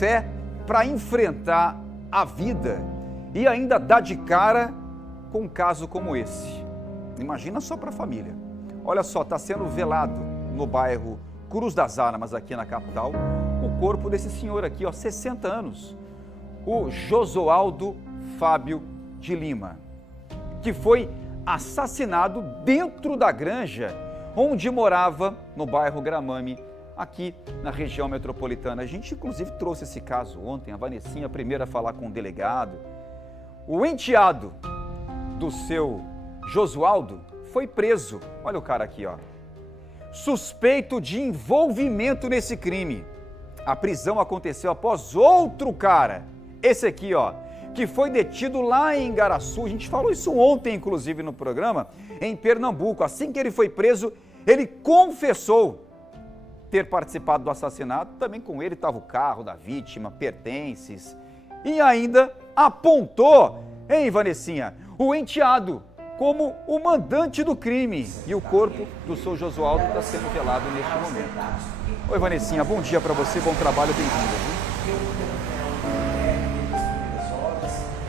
fé para enfrentar a vida e ainda dar de cara com um caso como esse. Imagina só para a família. Olha só, está sendo velado no bairro Cruz das Armas, aqui na capital, o corpo desse senhor aqui, ó, 60 anos, o Josualdo Fábio de Lima, que foi assassinado dentro da granja onde morava no bairro Gramame, aqui na região metropolitana. A gente inclusive trouxe esse caso ontem, a Vanessinha, a primeira a falar com o delegado. O enteado do seu Josualdo foi preso. Olha o cara aqui, ó. Suspeito de envolvimento nesse crime. A prisão aconteceu após outro cara, esse aqui, ó, que foi detido lá em Igaraçu. A gente falou isso ontem, inclusive, no programa, em Pernambuco. Assim que ele foi preso, ele confessou ter participado do assassinato. Também com ele estava o carro da vítima, pertences. E ainda apontou, hein, Vanessinha, o enteado como o mandante do crime. E o corpo do seu Josualdo está sendo velado neste momento. Oi, Vanessinha, bom dia para você, bom trabalho, bem-vinda.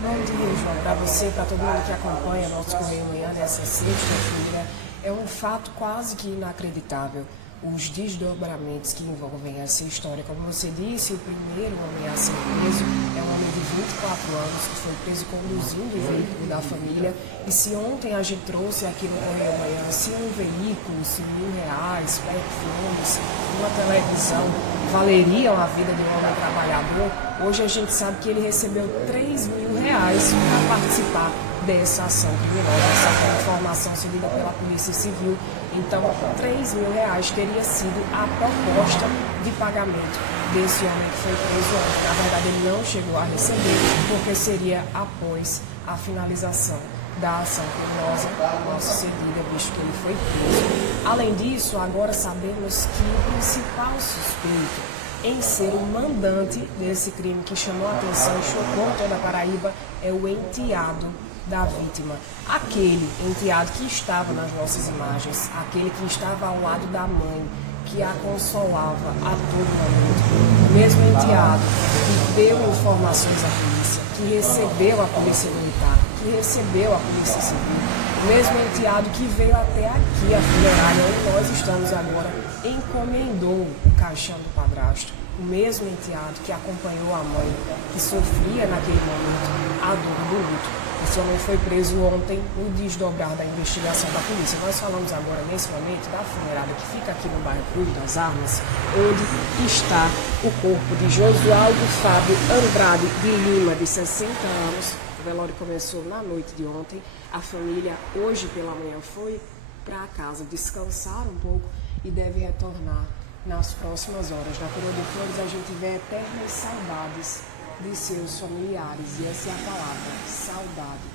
Bom dia, João, para você, para todo mundo que acompanha nosso Correio Manhã nessa sexta-feira. É um fato quase que inacreditável os desdobramentos que envolvem essa história. Como você disse, o primeiro homem a ser preso é um homem de 24 anos que foi preso conduzindo o veículo da família. E se ontem a gente trouxe aqui no Correio Manhã, se um veículo, se R$1.000, perfumes, uma televisão valeriam a vida de um homem trabalhador, hoje a gente sabe que ele recebeu R$3.000 para participar dessa ação criminosa. Essa foi a informação cedida pela Polícia Civil. Então, R$3.000 teria sido a proposta de pagamento desse homem que foi preso ontem. Na verdade, ele não chegou a receber, porque seria após a finalização da ação criminosa não sucedida, visto que ele foi preso. Além disso, agora sabemos que o principal suspeito em ser o mandante desse crime que chamou a atenção e chocou toda a Paraíba é o enteado da vítima. Aquele enteado que estava nas nossas imagens, aquele que estava ao lado da mãe, que a consolava a todo momento. O mesmo enteado que deu informações à polícia, que recebeu a polícia militar, que recebeu a polícia civil. O mesmo enteado que veio até aqui, a funerária onde nós estamos agora, encomendou o caixão do padrasto. O mesmo enteado que acompanhou a mãe, que sofria naquele momento a dor do luto. Esse homem foi preso ontem no desdobrar da investigação da polícia. Nós falamos agora, nesse momento, da funerária que fica aqui no bairro Cruz das Armas, onde está o corpo de Josualdo Fábio Andrade de Lima, de 60 anos. O velório começou na noite de ontem. A família, hoje pela manhã, foi para casa descansar um pouco e deve retornar nas próximas horas. Na Coroa de Flores, a gente vê eternas saudades de seus familiares, e essa é a palavra, saudade.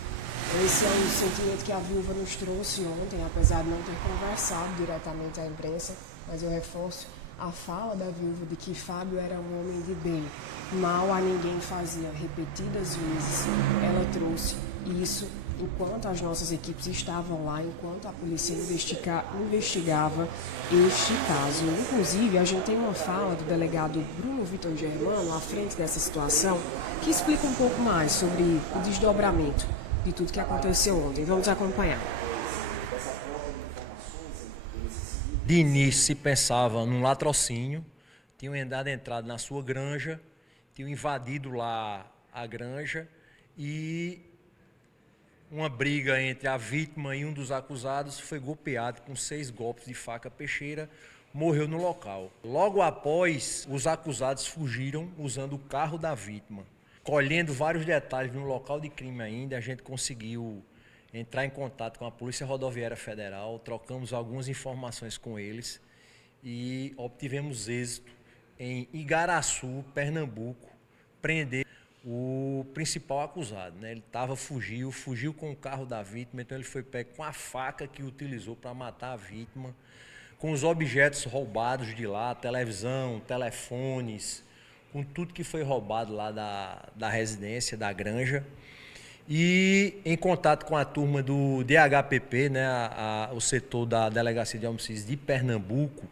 Esse é um sentimento que a viúva nos trouxe ontem, apesar de não ter conversado diretamente à imprensa, mas eu reforço a fala da viúva de que Fábio era um homem de bem, mal a ninguém fazia. Repetidas vezes ela trouxe isso enquanto as nossas equipes estavam lá, enquanto a polícia investigava este caso. Inclusive, a gente tem uma fala do delegado Bruno Vitor Germano à frente dessa situação, que explica um pouco mais sobre o desdobramento de tudo que aconteceu ontem. Vamos acompanhar. De início se pensava num latrocínio, tinham entrado na sua granja, tinham invadido lá a granja e uma briga entre a vítima e um dos acusados foi golpeado com 6 golpes de faca peixeira, morreu no local. Logo após, os acusados fugiram usando o carro da vítima. Colhendo vários detalhes no local de crime ainda, a gente conseguiu entrar em contato com a Polícia Rodoviária Federal, trocamos algumas informações com eles e obtivemos êxito em Igaraçu, Pernambuco, prender o principal acusado, né? Ele fugiu com o carro da vítima, então ele foi pego com a faca que utilizou para matar a vítima, com os objetos roubados de lá, televisão, telefones, com tudo que foi roubado lá da residência, da granja. E em contato com a turma do DHPP, né, o setor da Delegacia de Homicídios de Pernambuco,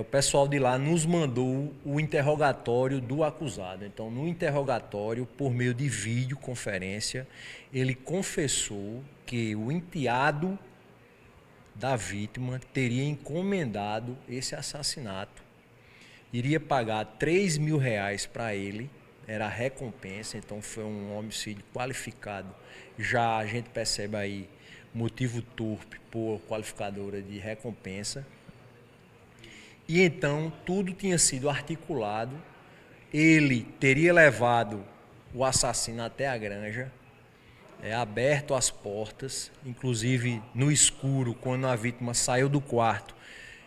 o pessoal de lá nos mandou o interrogatório do acusado. Então, no interrogatório, por meio de videoconferência, ele confessou que o enteado da vítima teria encomendado esse assassinato, iria pagar R$3.000 para ele, era a recompensa, então foi um homicídio qualificado. Já a gente percebe aí motivo torpe por qualificadora de recompensa. E então tudo tinha sido articulado, ele teria levado o assassino até a granja, aberto as portas, inclusive no escuro, quando a vítima saiu do quarto.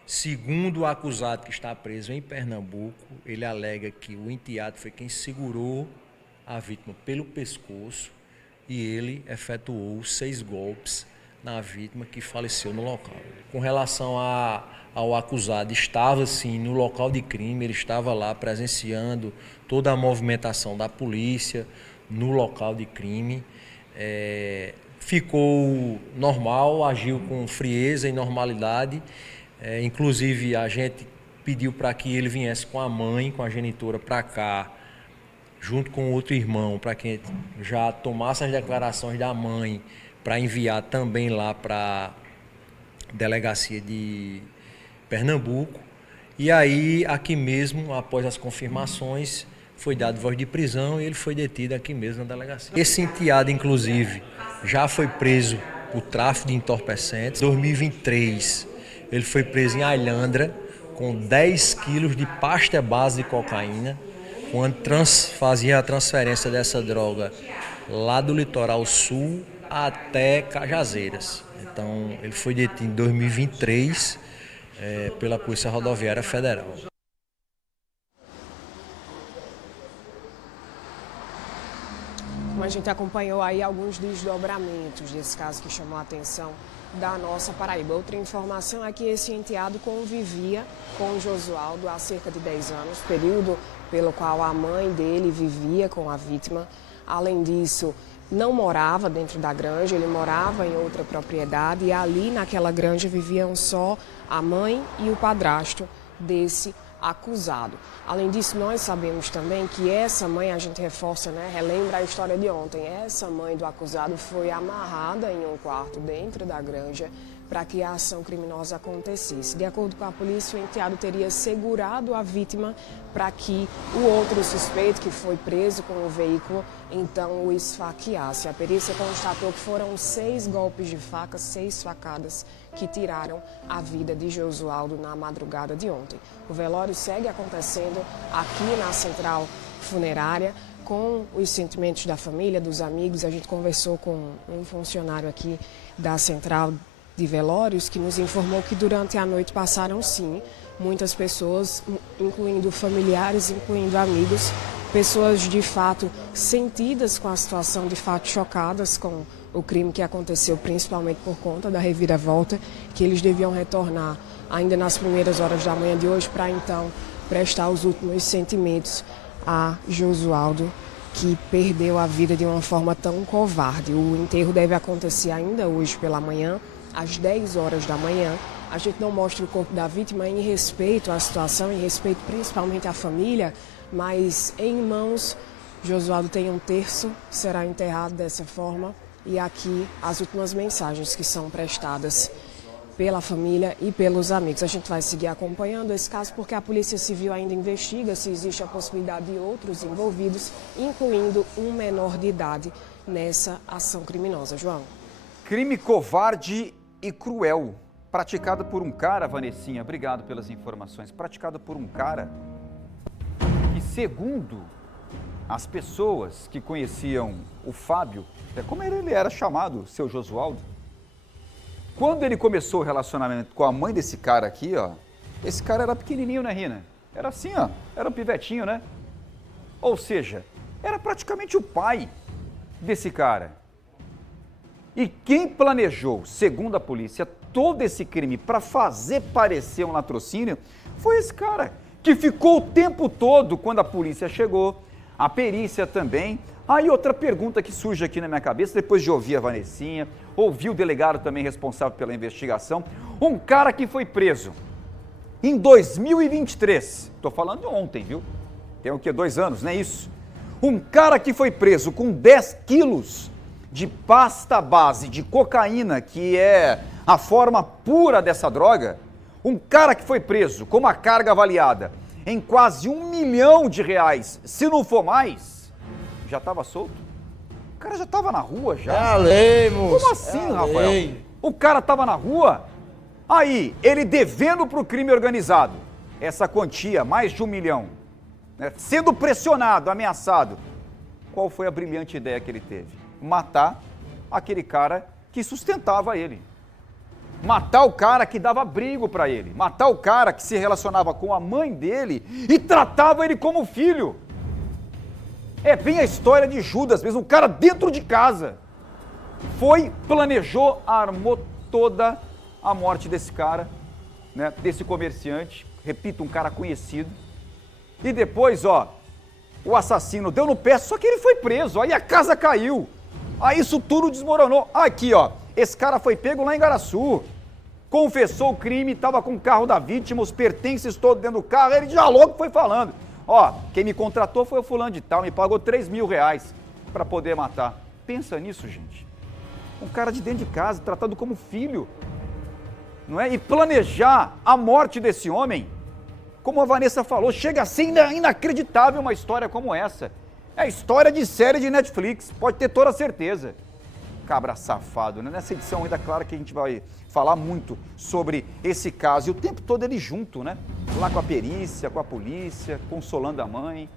Segundo o acusado, que está preso em Pernambuco, ele alega que o enteado foi quem segurou a vítima pelo pescoço e ele efetuou 6 golpes na vítima, que faleceu no local. Com relação ao acusado, estava sim no local de crime, ele estava lá presenciando toda a movimentação da polícia no local de crime. Ficou normal, agiu com frieza e normalidade. Inclusive a gente pediu para que ele viesse com a mãe, com a genitora para cá, junto com outro irmão, para que já tomasse as declarações da mãe, para enviar também lá para a delegacia de Pernambuco. E aí, aqui mesmo, após as confirmações, foi dado voz de prisão e ele foi detido aqui mesmo na delegacia. Esse enteado, inclusive, já foi preso por tráfico de entorpecentes. Em 2023, ele foi preso em Alhandra com 10 quilos de pasta base de cocaína, quando fazia a transferência dessa droga lá do litoral sul até Cajazeiras. Então, ele foi detido em 2023 pela Polícia Rodoviária Federal. Como a gente acompanhou aí alguns desdobramentos desse caso que chamou a atenção da nossa Paraíba. Outra informação é que esse enteado convivia com o Josualdo há cerca de 10 anos, período pelo qual a mãe dele vivia com a vítima. Além disso, não morava dentro da granja, ele morava em outra propriedade e ali naquela granja viviam só a mãe e o padrasto desse acusado. Além disso, nós sabemos também que essa mãe, a gente reforça, relembra a história de ontem, essa mãe do acusado foi amarrada em um quarto dentro da granja para que a ação criminosa acontecesse. De acordo com a polícia, o enteado teria segurado a vítima para que o outro suspeito, que foi preso com o veículo, então o esfaqueasse. A perícia constatou que foram 6 golpes de faca, 6 facadas, que tiraram a vida de Josualdo na madrugada de ontem. O velório segue acontecendo aqui na central funerária, com os sentimentos da família, dos amigos. A gente conversou com um funcionário aqui da central de velórios que nos informou que durante a noite passaram sim muitas pessoas, incluindo familiares, incluindo amigos, pessoas de fato sentidas com a situação, de fato chocadas com o crime que aconteceu, principalmente por conta da reviravolta, que eles deviam retornar ainda nas primeiras horas da manhã de hoje para então prestar os últimos sentimentos a Josualdo, que perdeu a vida de uma forma tão covarde. O enterro deve acontecer ainda hoje pela manhã, às 10 horas da manhã. A gente não mostra o corpo da vítima em respeito à situação, em respeito principalmente à família, mas em mãos, Josualdo tem um terço, será enterrado dessa forma. E aqui as últimas mensagens que são prestadas pela família e pelos amigos. A gente vai seguir acompanhando esse caso porque a Polícia Civil ainda investiga se existe a possibilidade de outros envolvidos, incluindo um menor de idade nessa ação criminosa. João. Crime covarde e cruel, praticado por um cara, Vanessinha, obrigado pelas informações, praticado por um cara que, segundo as pessoas que conheciam o Fábio, como ele era chamado, seu Josualdo, quando ele começou o relacionamento com a mãe desse cara aqui, ó, esse cara era pequenininho, né, Rina? Era assim, ó, era um pivetinho, né? Ou seja, era praticamente o pai desse cara. E quem planejou, segundo a polícia, todo esse crime para fazer parecer um latrocínio foi esse cara, que ficou o tempo todo quando a polícia chegou, a perícia também. Aí outra pergunta que surge aqui na minha cabeça, depois de ouvir a Vanessinha, ouvir o delegado também responsável pela investigação, um cara que foi preso em 2023, estou falando de ontem, viu? Tem o quê? 2 anos, não é isso? Um cara que foi preso com 10 quilos de pasta base de cocaína, que é a forma pura dessa droga, um cara que foi preso com uma carga avaliada em quase R$1 milhão, se não for mais, já estava solto? O cara já estava na rua já. É a lei, moço. Como assim, é a Rafael? lei. O cara estava na rua, aí ele devendo para o crime organizado essa quantia, mais de R$1 milhão, né, sendo pressionado, ameaçado. Qual foi a brilhante ideia que ele teve? Matar aquele cara que sustentava ele. Matar o cara que dava abrigo para ele. Matar o cara que se relacionava com a mãe dele e tratava ele como filho. É bem a história de Judas mesmo, um cara dentro de casa. Foi, planejou, armou toda a morte desse cara, né, desse comerciante, repito, um cara conhecido. E depois, ó, o assassino deu no pé, só que ele foi preso, aí a casa caiu. Aí isso tudo desmoronou. Aqui, ó, esse cara foi pego lá em Garaçu, confessou o crime, estava com o carro da vítima, os pertences todos dentro do carro, ele já logo foi falando. Ó, quem me contratou foi o fulano de tal, me pagou R$3 mil para poder matar. Pensa nisso, gente. Um cara de dentro de casa, tratado como filho, não é? E planejar a morte desse homem, como a Vanessa falou, chega a ser inacreditável uma história como essa. É história de série de Netflix, pode ter toda a certeza. Cabra safado, né? Nessa edição ainda, claro que a gente vai falar muito sobre esse caso. E o tempo todo ele junto, né? Lá com a perícia, com a polícia, consolando a mãe.